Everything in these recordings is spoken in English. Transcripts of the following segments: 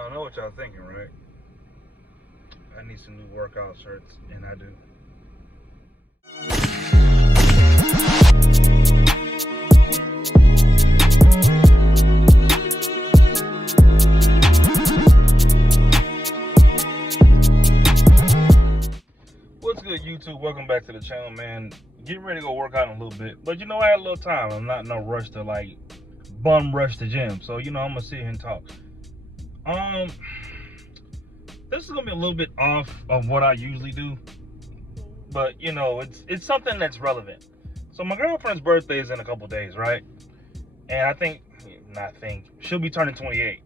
I don't know what y'all thinking, right? I need some new workout shirts, and I do. What's good, YouTube? Welcome back to the channel, man. Getting ready to go work out in a little bit, but I had a little time. I'm not in no rush to bum rush the gym, so I'm gonna sit here and talk. This is gonna be a little bit off of what I usually do, but it's something that's relevant. So my girlfriend's birthday is in a couple days, right? And she'll be turning 28.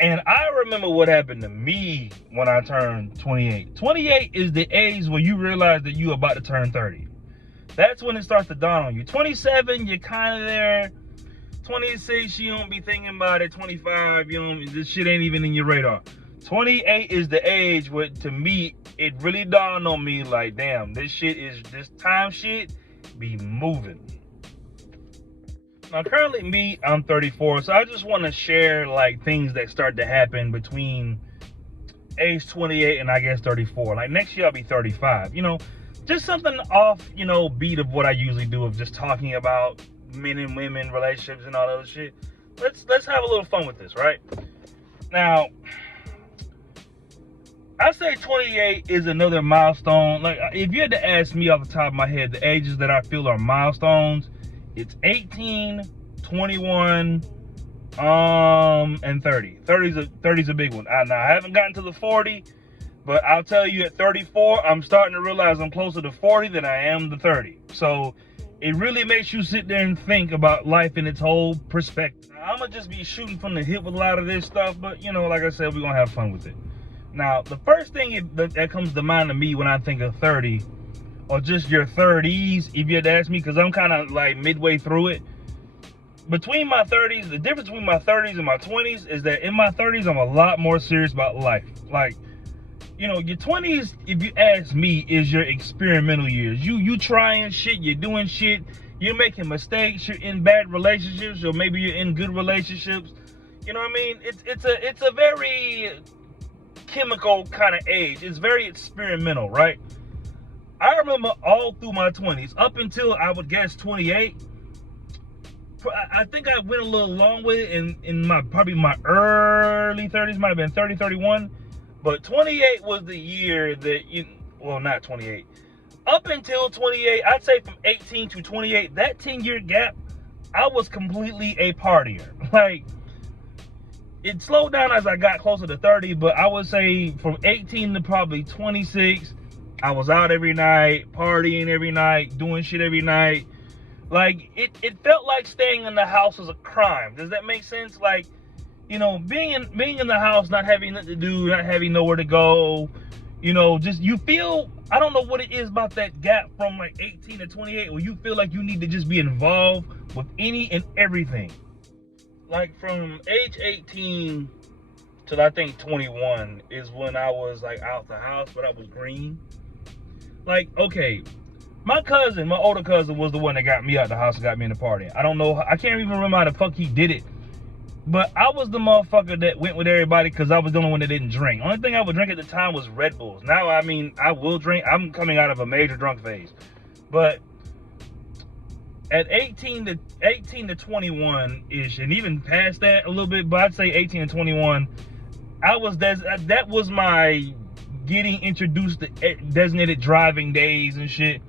And I remember what happened to me when I turned 28. 28 is the age where you realize that you're about to turn 30. That's when it starts to dawn on you. 27, you're kind of there. 26, you don't be thinking about it. 25, this shit ain't even in your radar. 28 is the age where, to me, it really dawned on me like, damn, this time shit be moving. Now, currently I'm 34, so I just want to share things that start to happen between age 28 and I guess 34. Like next year I'll be 35. Just something off, beat of what I usually do of just talking about men and women, relationships and all that other shit. Let's have a little fun with this, right? Now, I say 28 is another milestone. Like if you had to ask me off the top of my head the ages that I feel are milestones, it's 18, 21, and 30. 30's a big one. I haven't gotten to the 40, but I'll tell you at 34, I'm starting to realize I'm closer to 40 than I am to 30. So it really makes you sit there and think about life in its whole perspective. Now, I'm gonna just be shooting from the hip with a lot of this stuff, but like I said, we're gonna have fun with it. Now, the first thing that comes to mind to me when I think of 30, or just your 30s, if you had to ask me, because I'm kind of midway through it. Between my 30s, the difference between my 30s and my 20s is that in my 30s, I'm a lot more serious about life. Your 20s, if you ask me, is your experimental years. You trying shit, you're doing shit, you're making mistakes, you're in bad relationships, or maybe you're in good relationships. You know what I mean? It's a very chemical kind of age. It's very experimental, right? I remember all through my 20s, up until I would guess 28, I think I went a little long with it in probably my early 30s, might have been 30, 31, but 28 was the year that, not 28. Up until 28, I'd say from 18 to 28, that 10-year gap, I was completely a partier. It slowed down as I got closer to 30, but I would say from 18 to probably 26, I was out every night, partying every night, doing shit every night. It felt like staying in the house was a crime. Does that make sense? Being in the house, not having nothing to do, not having nowhere to go, just you feel, I don't know what it is about that gap from 18 to 28 where you feel like you need to just be involved with any and everything. From age 18 till I think 21 is when I was out the house, but I was green. Okay, my older cousin was the one that got me out the house and got me in the party. I don't know, I can't even remember how the fuck he did it. But I was the motherfucker that went with everybody because I was the only one that didn't drink. Only thing I would drink at the time was Red Bulls. Now, I will drink. I'm coming out of a major drunk phase. But at 18 to 21-ish, and even past that a little bit, but I'd say 18 to 21, that was my getting introduced to designated driving days and shit.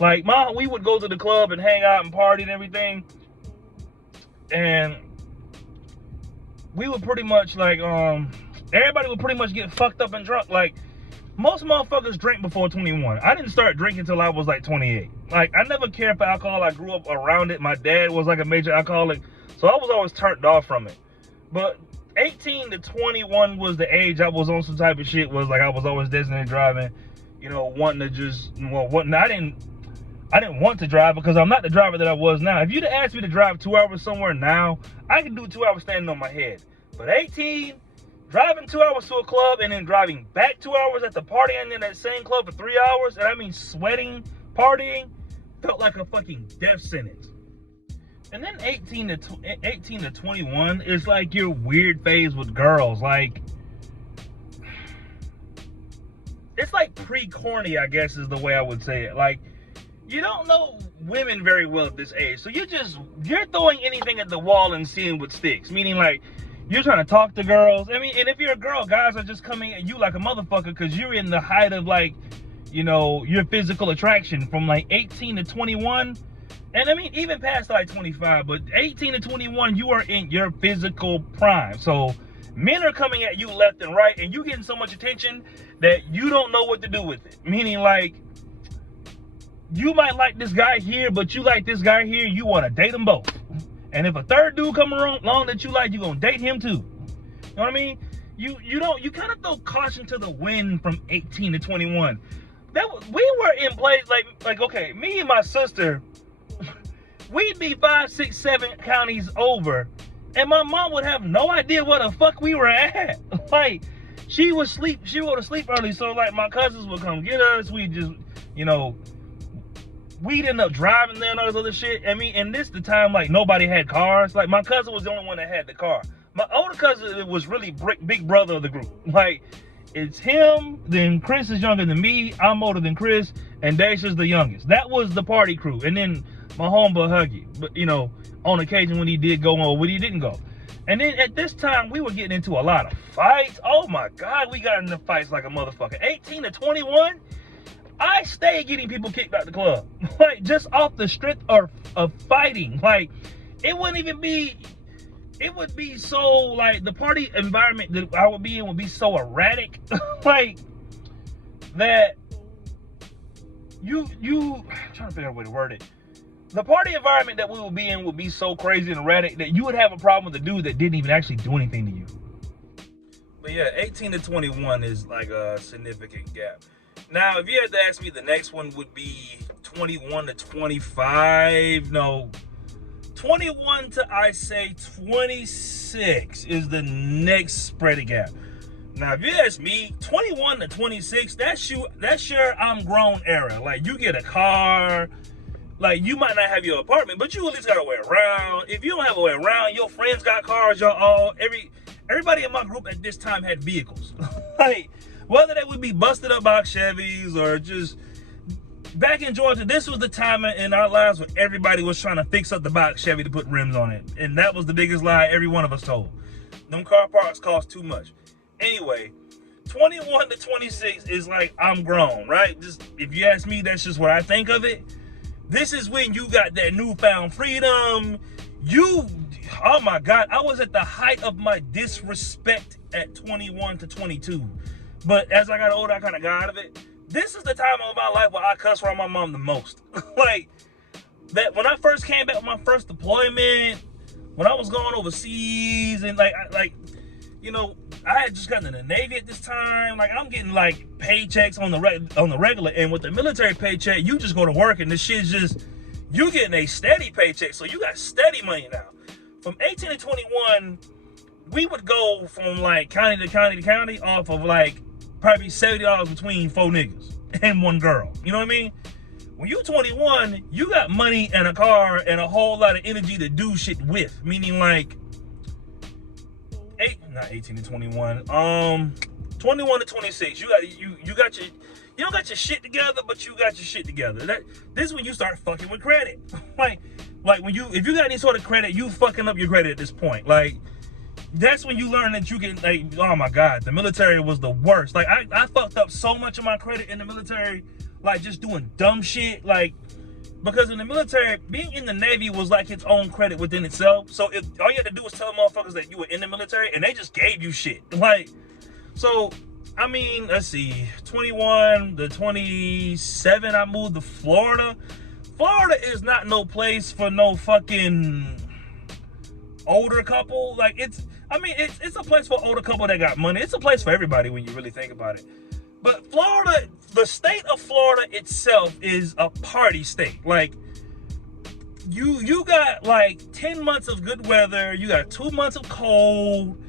We would go to the club and hang out and party and everything, and we would pretty much everybody would pretty much get fucked up and drunk. Most motherfuckers drink before 21. I didn't start drinking until I was 28. I never cared for alcohol. I grew up around it. My dad was a major alcoholic, so I was always turned off from it. But 18 to 21 was the age I was on some type of shit. I was always designated driving, wanting to just, I didn't want to drive because I'm not the driver that I was now. If you'd have asked me to drive 2 hours somewhere now, I can do 2 hours standing on my head. But 18, driving 2 hours to a club and then driving back 2 hours at the party and then that same club for 3 hours, and I mean sweating, partying, felt like a fucking death sentence. And then 18 to 21 is like your weird phase with girls. Like, it's like pre-corny, I guess is the way I would say it. Like, you don't know women very well at this age. So you're throwing anything at the wall and seeing what sticks. Meaning, like, you're trying to talk to girls. I mean, and if you're a girl, guys are just coming at you like a motherfucker because you're in the height of, like, you know, your physical attraction from like 18 to 21. And I mean, even past like 25, but 18 to 21, you are in your physical prime. So men are coming at you left and right, and you getting so much attention that you don't know what to do with it. Meaning, like, you might like this guy here, but you like this guy here, you want to date them both. And if a third dude come along that you like, you're going to date him too. You know what I mean? You kind of throw caution to the wind from 18 to 21. We were in place, like, okay, me and my sister, we'd be 5, 6, 7 counties over, and my mom would have no idea where the fuck we were at. Like, she would go to sleep early, so like my cousins would come get us. We just, you know, we'd end up driving there and all this other shit. I mean, and this the time like nobody had cars. Like, my cousin was the only one that had the car. My older cousin was really big brother of the group. Like, it's him, then Chris is younger than me, I'm older than Chris, and Dacia's the youngest. That was the party crew. And then my homeboy Huggy, but you know, on occasion when he did go or when he didn't go. And then at this time, we were getting into a lot of fights. Oh my God, we got into fights like a motherfucker. 18 to 21, I stayed getting people kicked out the club. Like, just off the strength of fighting. Like, it wouldn't even be, it would be so, like, the party environment that I would be in would be so erratic. Like, that I'm trying to figure out a way to word it. The party environment that we would be in would be so crazy and erratic that you would have a problem with the dude that didn't even actually do anything to you. But yeah, 18 to 21 is like a significant gap. Now, if you had to ask me, the next one would be 21 to 25. No, 21 to, I say, 26 is the next spread gap. Now, if you ask me, 21 to 26, that's your I'm grown era. Like, you get a car. Like, you might not have your apartment, but you at least got a way around. If you don't have a way around, your friends got cars. Everybody in my group at this time had vehicles. Like, whether they would be busted up box Chevys or just back in Georgia, this was the time in our lives where everybody was trying to fix up the box Chevy to put rims on it. And that was the biggest lie every one of us told. Them car parts cost too much. Anyway, 21 to 26 is like, I'm grown, right? Just, if you ask me, that's just what I think of it. This is when you got that newfound freedom. Oh my God, I was at the height of my disrespect at 21 to 22. But as I got older, I kind of got out of it. This is the time of my life where I cuss around my mom the most. Like, that when I first came back with my first deployment, when I was going overseas, and you know, I had just gotten in the Navy at this time. Like, I'm getting like paychecks on the regular, and with the military paycheck, you just go to work, and this shit's just, you getting a steady paycheck, so you got steady money now. From 18 to 21, we would go from like county to county to county off of like probably $70 between 4 niggas and 1 girl. You know what I mean? When you're 21, you got money and a car and a whole lot of energy to do shit with. Meaning, like, 18 to 21. 21 to 26. You don't got your shit together, but you got your shit together. This is when you start fucking with credit. like if you got any sort of credit, you fucking up your credit at this point. Like, that's when you learn that you can, like, oh my God, the military was the worst. Like, I fucked up so much of my credit in the military, like, just doing dumb shit. Like, because in the military, being in the Navy was like its own credit within itself. So if all you had to do was tell motherfuckers that you were in the military, and they just gave you shit. Like, so, I mean, let's see, 21 to 27, I moved to Florida. Florida is not no place for no fucking older couple. Like, it's a place for older couple that got money. It's a place for everybody when you really think about it. But Florida, the state of Florida itself is a party state. Like, you got like 10 months of good weather, you got 2 months of cold,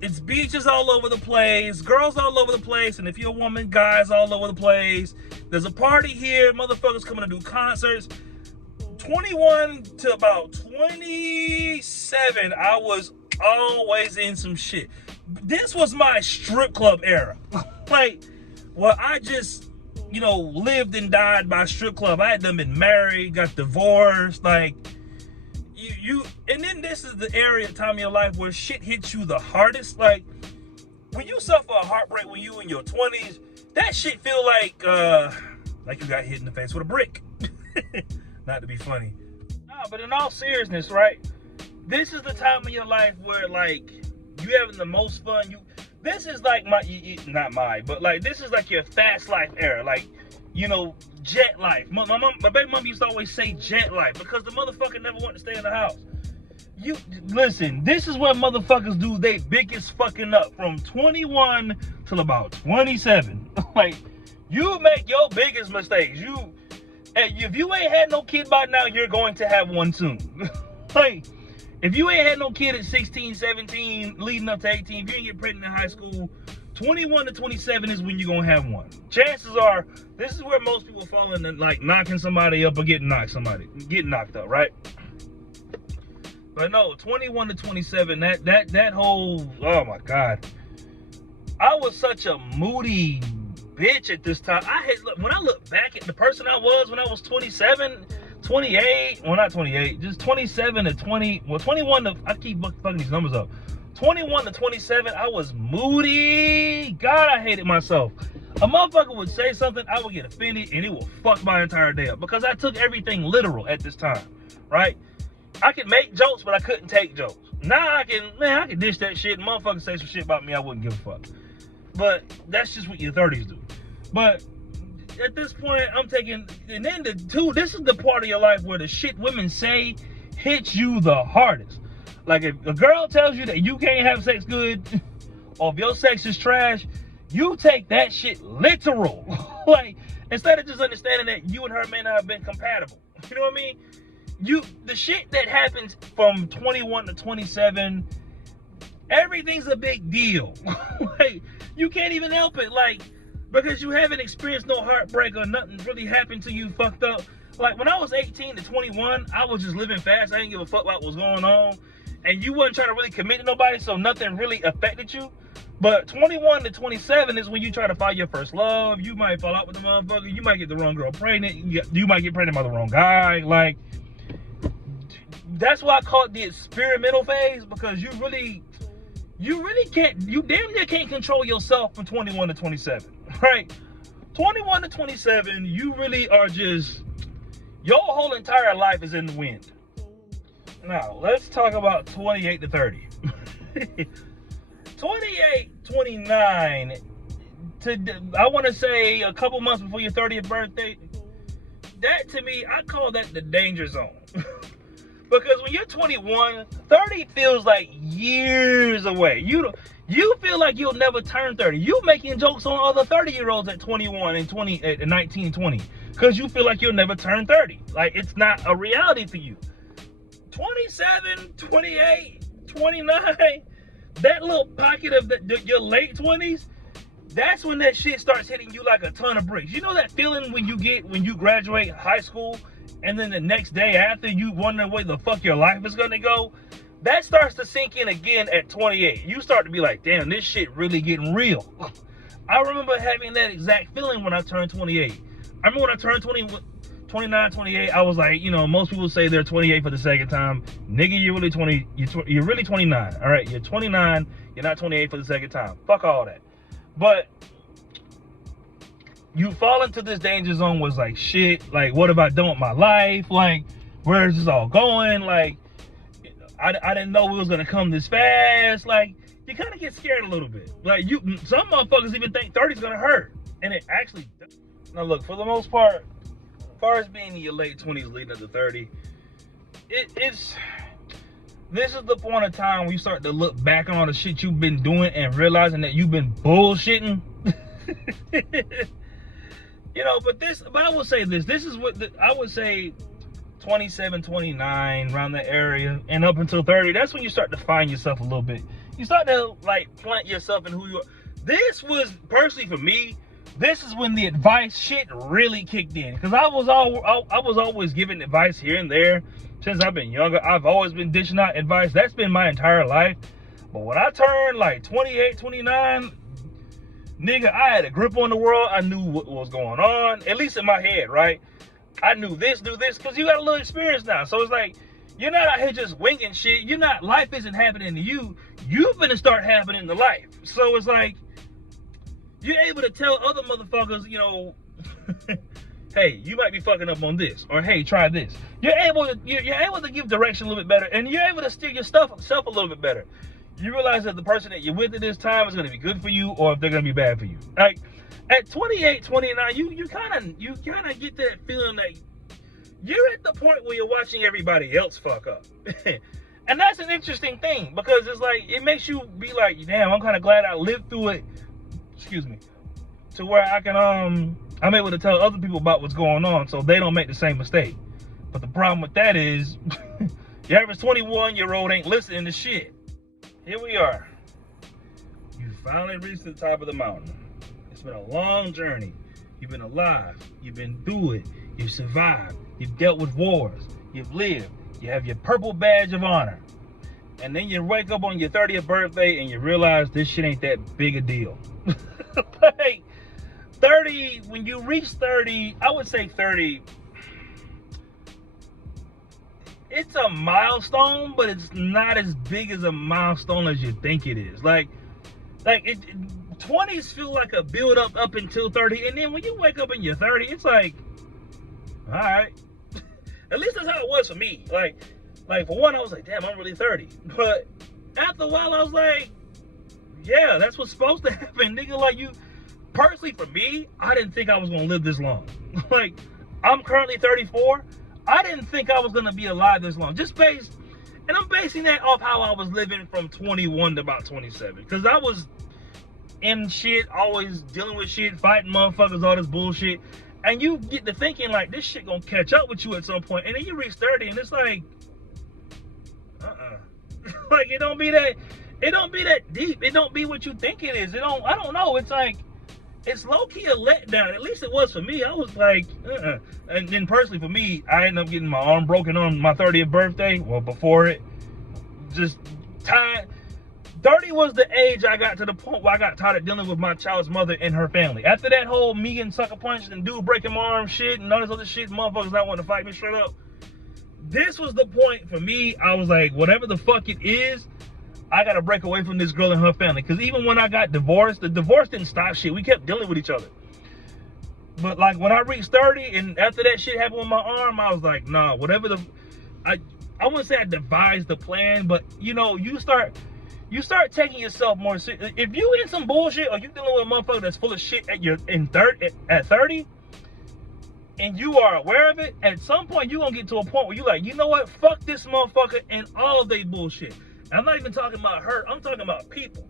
it's beaches all over the place, girls all over the place, and if you're a woman, guys all over the place. There's a party here, motherfuckers coming to do concerts. 21 to about 27, I was always in some shit. This was my strip club era. Like, well, I just, you know, lived and died by strip club. I had done been married, got divorced, like, and then this is the area, time of your life where shit hits you the hardest. Like, when you suffer a heartbreak when you in your 20s, that shit feel like you got hit in the face with a brick. Not to be funny. Nah, but in all seriousness, right? This is the time of your life where, like, you having the most fun. This is like this is like your fast life era. Like, you know, jet life. My baby mom used to always say jet life because the motherfucker never wanted to stay in the house. You listen, this is what motherfuckers do they biggest fucking up from 21 till about 27. Like, you make your biggest mistakes. If you ain't had no kid by now, you're going to have one soon. Like, if you ain't had no kid at 16, 17, leading up to 18, if you ain't get pregnant in high school, 21 to 27 is when you're going to have one. Chances are, this is where most people fall into, like, knocking somebody up or getting knocked up, right? But no, 21 to 27, that whole, oh my God. I was such a moody bitch at this time. When I look back at the person I was when I was 27, 28, well, not 28, just 27 to 20, well, 21 to, I keep fucking these numbers up. 21 to 27, I was moody. God, I hated myself. A motherfucker would say something, I would get offended, and it will fuck my entire day up because I took everything literal at this time, right? I could make jokes, but I couldn't take jokes. Now I can dish that shit. Motherfuckers say some shit about me, I wouldn't give a fuck. But that's just what your 30s do. But at this point, I'm taking, and then this is the part of your life where the shit women say hits you the hardest. Like, if a girl tells you that you can't have sex good, or if your sex is trash, you take that shit literal. Like, instead of just understanding that you and her may not have been compatible. You know what I mean? The shit that happens from 21 to 27, everything's a big deal. Like, you can't even help it, like, because you haven't experienced no heartbreak or nothing really happened to you fucked up. Like, when I was 18 to 21, I was just living fast. I didn't give a fuck about what was going on. And you wasn't trying to really commit to nobody, so nothing really affected you. But 21 to 27 is when you try to find your first love. You might fall out with the motherfucker. You might get the wrong girl pregnant. You might get pregnant by the wrong guy. Like, that's why I call it the experimental phase, because you damn near can't control yourself from 21 to 27, right? 21 to 27, you really are just, your whole entire life is in the wind. Now, let's talk about 28 to 30. 28, 29, I want to say a couple months before your 30th birthday, that to me, I call that the danger zone. Because when you're 21, 30 feels like years away. You feel like you'll never turn 30. You making jokes on other 30-year-olds at 21 and 20, at 19 and 20. Because you feel like you'll never turn 30. Like, it's not a reality for you. 27, 28, 29, that little pocket of your late 20s, that's when that shit starts hitting you like a ton of bricks. You know that feeling when you get when you graduate high school and then the next day after you wonder where the fuck your life is gonna go? That starts to sink in again at 28. You start to be like, damn, this shit really getting real. I remember having that exact feeling when I turned 28. I remember when I turned 29, 28, I was like, you know, most people say they're 28 for the second time. Nigga, you're really 20, you're really 29, all right? You're 29, you're not 28 for the second time. Fuck all that. But you fall into this danger zone was like, shit, like, what have I done with my life? Like, where is this all going? Like, I didn't know it was gonna come this fast. Like, you kind of get scared a little bit. Like, some motherfuckers even think 30's gonna hurt. And it actually does. Now look, for the most part, as far as being in your late 20s leading up to 30, this is the point of time where you start to look back on all the shit you've been doing and realizing that you've been bullshitting. You know, but I will say this is what I would say 27, 29, around that area, and up until 30, that's when you start to find yourself a little bit. You start to, like, plant yourself in who you are. This was, personally for me, this is when the advice shit really kicked in. Because I was always giving advice here and there since I've been younger. I've always been dishing out advice. That's been my entire life. But when I turned like 28, 29, nigga, I had a grip on the world. I knew what was going on, at least in my head, right? I knew this, because you got a little experience now. So it's like, you're not out here just winging shit. Life isn't happening to you. You're gonna start happening to life. So it's like, you're able to tell other motherfuckers, you know, hey, you might be fucking up on this, or hey, try this. You're able to give direction a little bit better, and you're able to steer your self a little bit better. You realize that the person that you're with at this time is going to be good for you, or if they're going to be bad for you. Like at 28, 29, you kind of get that feeling that you're at the point where you're watching everybody else fuck up. And that's an interesting thing, because it's like, it makes you be like, damn, I'm kind of glad I lived through it, excuse me, to where I can, I'm able to tell other people about what's going on so they don't make the same mistake. But the problem with that is, your average 21-year-old ain't listening to shit. Here we are. You finally reached the top of the mountain. It's been a long journey. You've been alive. You've been through it. You've survived. You've dealt with wars. You've lived. You have your purple badge of honor. And then you wake up on your 30th birthday and you realize this shit ain't that big a deal. Like, 30, when you reach 30, I would say 30, it's a milestone, but it's not as big as a milestone as you think it is. Like 20s feel like a build up until 30, and then when you wake up in your 30, it's like, all right. At least that's how it was for me. Like for one, I was like, damn, I'm really 30. But after a while, I was like, yeah, that's what's supposed to happen, nigga. Like, you, personally for me, I didn't think I was gonna live this long. Like, I'm currently 34. I didn't think I was gonna be alive this long. And I'm basing that off how I was living from 21 to about 27. Because I was in shit, always dealing with shit, fighting motherfuckers, all this bullshit. And you get to thinking like, this shit gonna catch up with you at some point. And then you reach 30 and it's like, like, it don't be that deep. It don't be what you think it is. I don't know. It's like, it's low-key a letdown. At least it was for me. I was like, And then personally for me, I ended up getting my arm broken on my 30th birthday. Well, before it, just tired. 30 was the age I got to the point where I got tired of dealing with my child's mother and her family. After that whole me getting sucker punched and dude breaking my arm shit and all this other shit, motherfuckers not wanting to fight me straight up. This was the point for me. I was like, whatever the fuck it is, I gotta break away from this girl and her family. Because even when I got divorced, the divorce didn't stop shit. We kept dealing with each other. But like when I reached 30 and after that shit happened with my arm, I was like, nah, whatever I wouldn't say I devised the plan, but you know, you start taking yourself more serious. If you in some bullshit or you dealing with a motherfucker that's full of shit at 30, and you are aware of it, at some point you're gonna get to a point where you're like, you know what, fuck this motherfucker and all of they bullshit. I'm not even talking about her, I'm talking about people.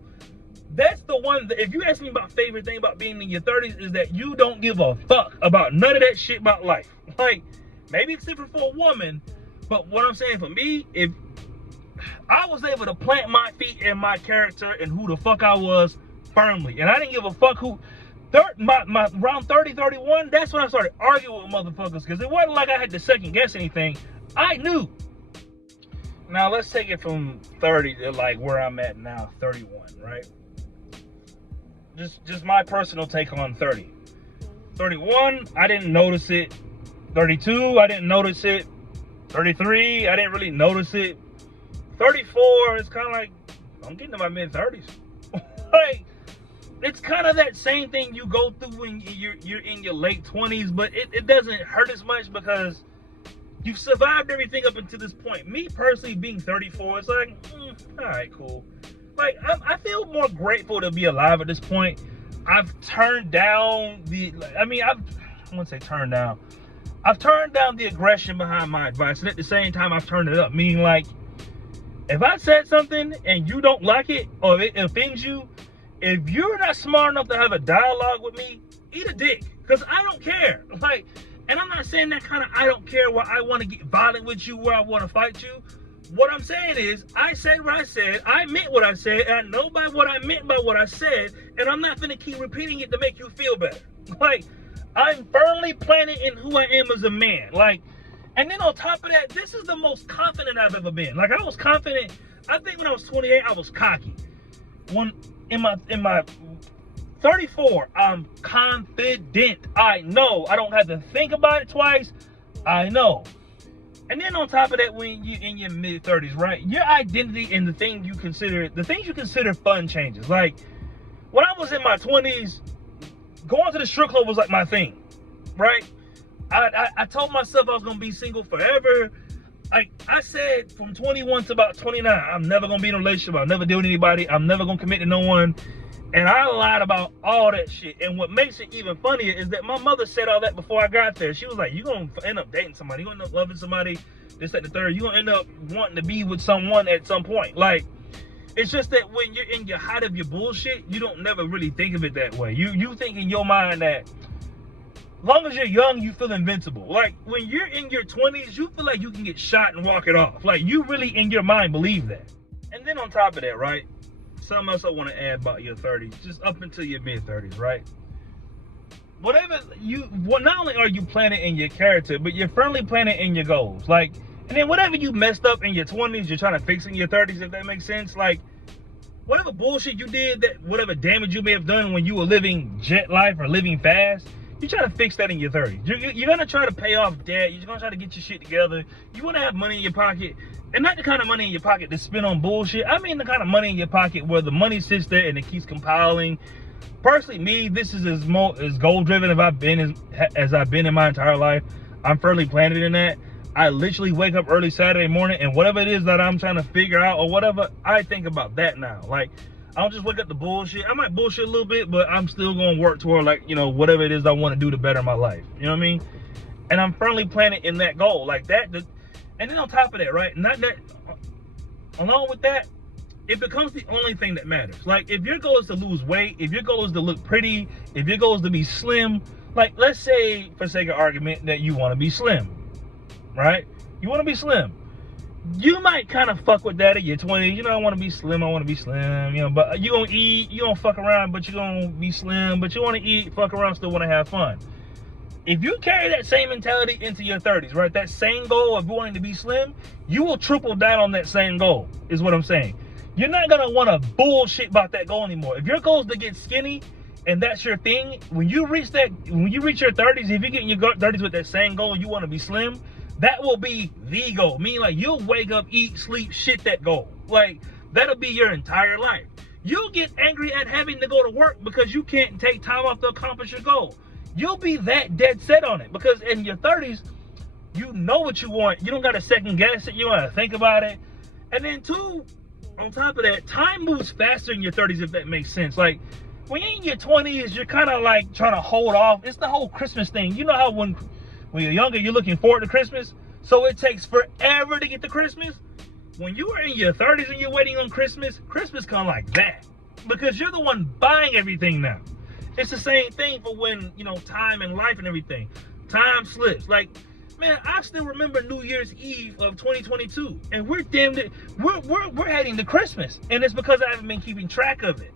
That's the one that, if you ask me about favorite thing about being in your 30s, is that you don't give a fuck about none of that shit about life. Like, maybe it's different for a woman, but what I'm saying for me, if I was able to plant my feet in my character and who the fuck I was firmly, and I didn't give a fuck who, around 30, 31, that's when I started arguing with motherfuckers, because it wasn't like I had to second guess anything. I knew. Now let's take it from 30 to like where I'm at now, 31, right? Just my personal take on 30. 31, I didn't notice it. 32, I didn't notice it. 33, I didn't really notice it. 34, it's kind of like, I'm getting to my mid-30s. Like, it's kind of that same thing you go through when you're in your late 20s, but it doesn't hurt as much because you've survived everything up until this point. Me personally, being 34, it's like, all right, cool. Like, I feel more grateful to be alive at this point. I've turned down I wouldn't say turned down. I've turned down the aggression behind my advice, and at the same time, I've turned it up. Meaning, like, if I said something and you don't like it or it offends you, if you're not smart enough to have a dialogue with me, eat a dick, because I don't care. Like, and I'm not saying that kind of I don't care where I want to get violent with you, where I want to fight you. What I'm saying is, I said what I said, I meant what I said, and I know by what I meant by what I said, and I'm not going to keep repeating it to make you feel better. Like, I'm firmly planted in who I am as a man. Like, and then on top of that, this is the most confident I've ever been. Like, I was confident. I think when I was 28, I was cocky. When in my 34, I'm confident. I know. I don't have to think about it twice. I know. And then on top of that, when you're in your mid-30s, right, your identity and the things you consider fun changes. Like, when I was in my 20s, going to the strip club was like my thing, right? I told myself I was going to be single forever. I said from 21 to about 29, I'm never going to be in a relationship. I'll never deal with anybody. I'm never going to commit to no one. And I lied about all that shit. And what makes it even funnier is that my mother said all that before I got there. She was like, you're going to end up dating somebody. You're going to end up loving somebody, this, that, the third. You're going to end up wanting to be with someone at some point. Like, it's just that when you're in your height of your bullshit, you don't never really think of it that way. You think in your mind that as long as you're young, you feel invincible. Like, when you're in your 20s, you feel like you can get shot and walk it off. Like, you really in your mind believe that. And then on top of that, right, something else I want to add about your 30s, just up until your mid-30s, right? Not only are you planning in your character, but you're firmly planning in your goals. Like, and then whatever you messed up in your 20s, you're trying to fix in your 30s, if that makes sense. Like, whatever bullshit you did, whatever damage you may have done when you were living jet life or living fast, you try to fix that in your 30s. You're going to try to pay off debt. You're going to try to get your shit together. You want to have money in your pocket. And not the kind of money in your pocket to spend on bullshit. I mean the kind of money in your pocket where the money sits there and it keeps compiling. Personally, me, this is as goal-driven as I've been in my entire life. I'm firmly planted in that. I literally wake up early Saturday morning, and whatever it is that I'm trying to figure out or whatever, I think about that now. Like, I don't just wake up to bullshit. I might bullshit a little bit, but I'm still going to work toward, like, you know, whatever it is I want to do to better my life. You know what I mean? And I'm firmly planted in that goal. Like that. And then on top of that, right? Along with that, it becomes the only thing that matters. Like, if your goal is to lose weight, if your goal is to look pretty, if your goal is to be slim, like, let's say, for sake of argument, that you want to be slim, right? You want to be slim. You might kind of fuck with that at your 20s. You know, I want to be slim, you know, but you gonna eat, you gonna fuck around, but you gonna be slim, but you want to eat, fuck around, still want to have fun. If you carry that same mentality into your 30s, right, that same goal of wanting to be slim, you will triple down on that same goal, is what I'm saying. You're not going to want to bullshit about that goal anymore. If your goal is to get skinny and that's your thing, when you reach your 30s, if you get in your 30s with that same goal, you want to be slim, that will be the goal. Meaning, like, you'll wake up, eat, sleep, shit that goal. Like, that'll be your entire life. You'll get angry at having to go to work because you can't take time off to accomplish your goal. You'll be that dead set on it because in your 30s, you know what you want. You don't got to second guess it. You don't got to think about it. And then two, on top of that, time moves faster in your 30s, if that makes sense. Like, when you're in your 20s, you're kind of like trying to hold off. It's the whole Christmas thing. You know how when you're younger, you're looking forward to Christmas. So it takes forever to get to Christmas. When you are in your 30s and you're waiting on Christmas, Christmas comes like that because you're the one buying everything now. It's the same thing for when, you know, time and life and everything. Time slips. Like, man, I still remember New Year's Eve of 2022, and we're heading to Christmas, and it's because I haven't been keeping track of it.